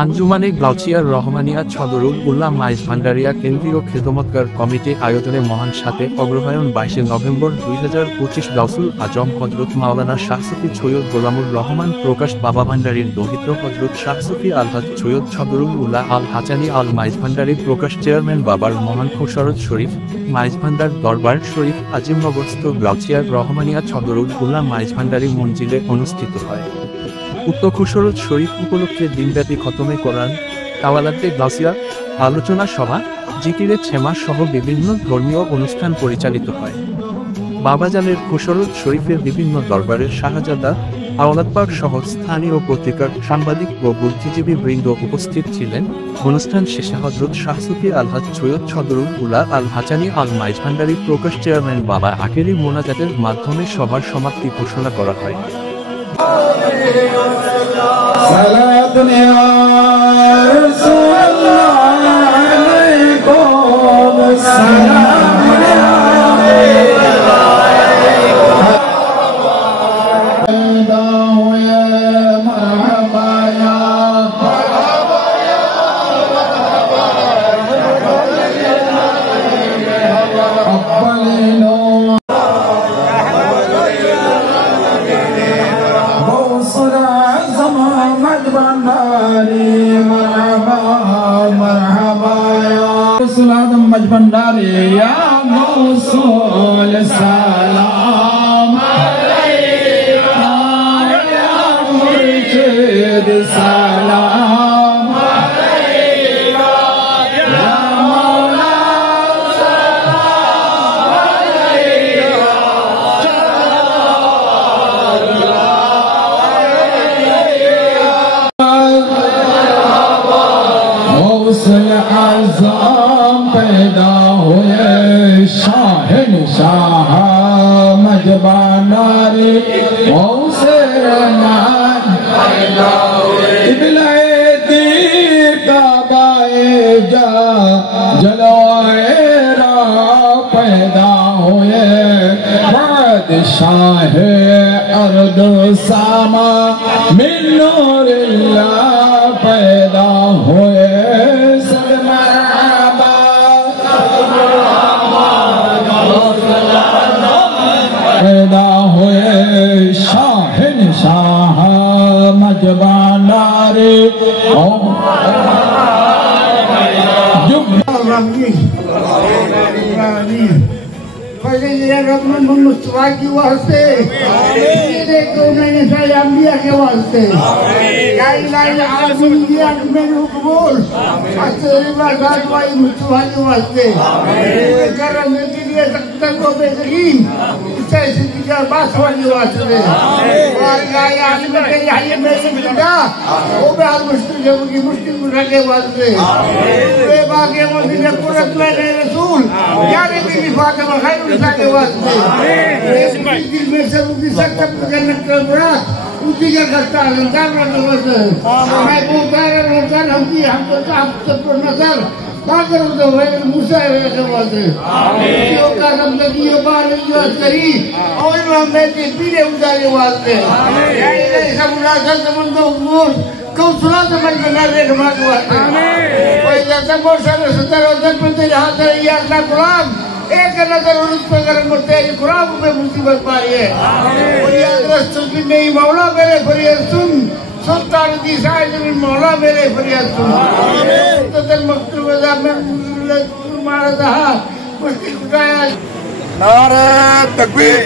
আঞ্জুমানে গাউছিয়ার রহমানিয়া সদরুল উল্লাহ মাইজ ভান্ডারিয়া কেন্দ্রীয় খেদমতগার কমিটি আয়োজনে মহান সাথে অগ্রহায়ণ 22 নভেম্বর 2025 গাউসুল আজম হজরত মাওলানা শাহ সুফি সৈয়দ গোলামুর রহমান প্রকাশ বাবা ভান্ডারীর দৌহিত্র হজরত শাহ সুফি আলহাজ সৈয়দ সদরুল উল্লাহ আল হাচানি আল মাইজ ভান্ডারী প্রকাশ চেয়ারম্যান বাবার মহান খুশরত শরীফ মাইজ ভান্ডার দরবার শরীফ আজিমনগরস্থ গাউছিয়ার রহমানিয়া সদরুল উল্লাহ মাইজ ভান্ডারী মঞ্জিলে অনুষ্ঠিত হয়। উক্ত খুশরত শরীফ উপলক্ষে দিনব্যাপী খতমে কোরআন, তাওয়ালাতে গাউছিয়া, আলোচনা সভা, জিকিরে ছেমা সহ বিভিন্ন ধর্মীয় অনুষ্ঠান পরিচালিত হয়। বাবাজানের খুশরত শরীফের বিভিন্ন দরবারের শাহজাদা, আওলাদপাক সহ স্থানীয় পত্রিকার সাংবাদিক ও বুদ্ধিজীবী বৃন্দ উপস্থিত ছিলেন। অনুষ্ঠান শেষে হজরত শাহ সুফি আলহাজ সৈয়দ সদরুল উল্লাহ আল হাচানি আল মাইজ ভান্ডারী প্রকাশ চেয়ারম্যান বাবা আখেরি মোনাজাতের মাধ্যমে সভার সমাপ্তি ঘোষণা করা হয়। भंडारी या मौसूल सलाम अलैका या मुर्शिद सलाम अलैका या मौला सलाम अलैका मौसूल आज़म पैदा हुए शाह मजबानारे मौसे रहमान पैदा हुए इबलाए दीर का बाए जा जलोए रा पैदा हुए बादशाह अर्द सामा मिन नूरिल्लाह पैदा हुए पैदा हुए शाह मजबानारे पहले ये रकमन मुस्तफा की वास्ते ये कौन-सी सारी अंबिया के वास्ते या इलाही आज़म दिया मेरे कबूल अस्सलाम वालेकुम मुस्तफा के वास्ते करम के लिए तक को बेहतरीन इसे जिंदगी बात वाली वास्ते और या आज़म के लिए मेरे बिना वो बेहद मुश्किल बुरा के वास्ते ये बाकी मुझे पूरा मेरे रसूल या नबी फातिमा खैर के वास्ते दिल में से उनकी सकता जन्नत का बुरा उसी का करता है इंसान का नजर मैं बोलता है नजर हमकी हमको आप सबको नजर बाकर तो है मूसा है के वास्ते जो का रब नबी बार जो करी और मैं के पीरे उजाले वास्ते या ये सब राजा समंदो मोर कौशला समझ बना रे हमारे वास्ते कोई जैसा बहुत सारे 70 पर तेरे हाथ है या अल्लाह कुरान एक नजर उस पर करम तेरी खुराब में मुसीबत पाई है और याद रख सुन नहीं मौला मेरे फरियाद सुन सुल्तान दी साइड में मौला मेरे फरियाद सुन तो तक मकतूब में मारा था मुश्किल उठाया नारे तकबीर